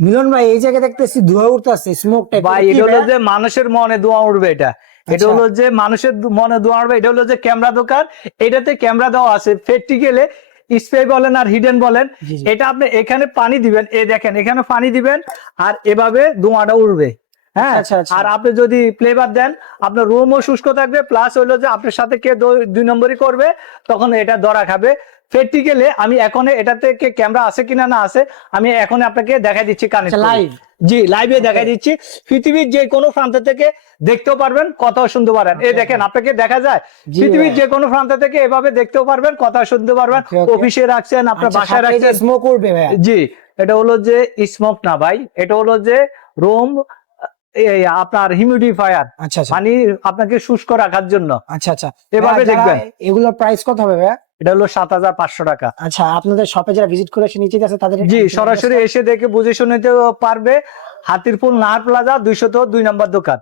মিলন ভাই এই জায়গায় দেখতেছি ধোয়া উঠতেছে স্মোক টাইপ ভাই এটা হলো যে মানুষের মনে দোয়া উঠবে এটা। এটা আচ্ছা। হলো যে মানুষের মনে দোয়া উঠবে এটা হলো যে ক্যামেরা দোকান। এটাতে ক্যামেরা দেওয়া আছে প্র্যাকটিক্যালে স্প্রে বলেন আর হিডেন বলেন। এটা আপনি এখানে পানি দিবেন এই দেখেন এখানে পানি দিবেন আর এভাবে ধোঁয়াটা উঠবে। হ্যাঁ? আচ্ছা, আচ্ছা। আর আপনি যদি ফ্লেভার দেন আপনার রুমও শুষ্ক থাকবে প্লাস হইল যে আপনার সাথে কে দুই নম্বরই করবে তখন এটা ধরা খাবে। প্র্যাকটিক্যালে আমি এখন এটা থেকে ক্যামেরা আছে কিনা না আছে আমি এখন আপনাকে দেখাই দিচ্ছি কানেক্ট আচ্ছা, live? জি লাইভে দেখাই দিচ্ছি। পৃথিবীর যে কোনো প্রান্ত থেকে দেখতেও পারবেন কথাও শুনতে পারেন এই দেখেন আপনাকে দেখা যায় পৃথিবীর যে কোনো প্রান্ত থেকে এভাবে দেখতেও পারবেন কথা শুনতে পারবেন. অফিসে রাখছেন আপনার আচ্ছা, বাসায় রাখছেন। স্মোক করবে জি এটা হলো যে স্মোক না ভাই। এটা হলো যে রোম আপনার হিউমিডিফায়ার আচ্ছা আচ্ছা। পানি আপনাকে শুষ্ক রাখার জন্য। আচ্ছা আচ্ছা। এভাবে দেখবেন। এগুলোর প্রাইস কত হবে ভাইয়া? এটা হলো সাত হাজার পাঁচশো টাকা। আচ্ছা আপনাদের শপে যারা ভিজিট করে নিচে গেছে তাদের জি সরাসরি এসে দেখে বুঝে শুনে পারবে। হাতিরপুল নাহার প্লাজা দুইশত দুই নম্বর দোকান।